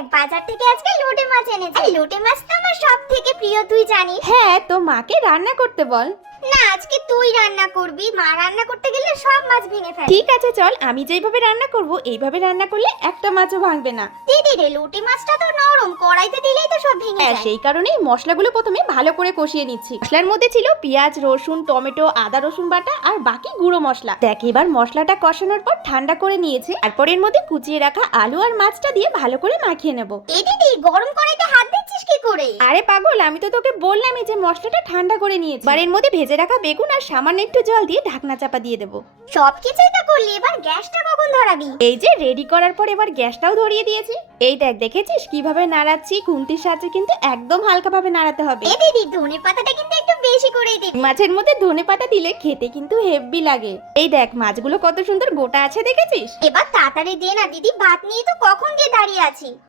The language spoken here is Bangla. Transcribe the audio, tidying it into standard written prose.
দেখ বাজার থেকে আজকে লোটে মাছ এনেছে। লোটে মাছ তো আমার সব থেকে প্রিয়, তুই জানিস। হ্যাঁ, তো মাকে রান্না করতে বল। না, আজকে তুই রান্না করবি। মা রান্না করতে গেলে সব মাছ ভেঙে ফেলে। ঠিক আছে চল, আমি যেইভাবে রান্না করব এইভাবে রান্না করলে একটা মাছও ভাঙবে না। দিদি রে, লোটে মাছটা তো নরম, কড়াইতে দিলেই তো সব ভেঙে হ্যাঁ, যায়। সেই কারণেই মশলাগুলো প্রথমে ভালো করে কষিয়ে নিচ্ছি। মশলার মধ্যে ছিল পেঁয়াজ, রসুন, টমেটো, আদা রসুন বাটা আর বাকি গুঁড়ো মশলা। দেখ এবার মশলাটা কষানোর পর ঠান্ডা করে নিয়েছি। তারপর এর মধ্যে কুচিয়ে রাখা আলু আর মাছটা দিয়ে ভালো করে মাখিয়ে নেব। এই দিদি, গরম কড়াইতে হাত দিচ্ছিস কি করে? আরে পাগল, আমি তো তোকে বললামই যে মশলাটা ঠান্ডা করে নিয়েছি। এবার এর মধ্যে ভেজে রাখা বেগুন আর সামান্য একটু জল দিয়ে ঢাকনা চাপা দিয়ে দেবো। সবকিছুই তো করলি, এবার গ্যাসটা কখন ধরাবি? এই যে রেডি করার পর এবার গ্যাসটাও ধরিয়ে দিয়েছি। এই দেখ, দেখেছিস কিভাবে নাড়াচ্ছি? খুন্তির সাহায্যে কিন্তু একদম হালকাভাবে নাড়াতে হবে। এই দিদি, ধনে পাতাটা কিন্তু একটু বেশি করেই দিবি। মাছের মধ্যে ধনেপাতা দিলে খেতে কিন্তু হেভি লাগে। এই দেখ মাছগুলো কত সুন্দর গোটা আছে, দেখেছিস? এবার তাড়াতাড়ি দে না দিদি, ভাত নিয়ে তো কখন দিয়ে দাঁড়িয়ে আছি।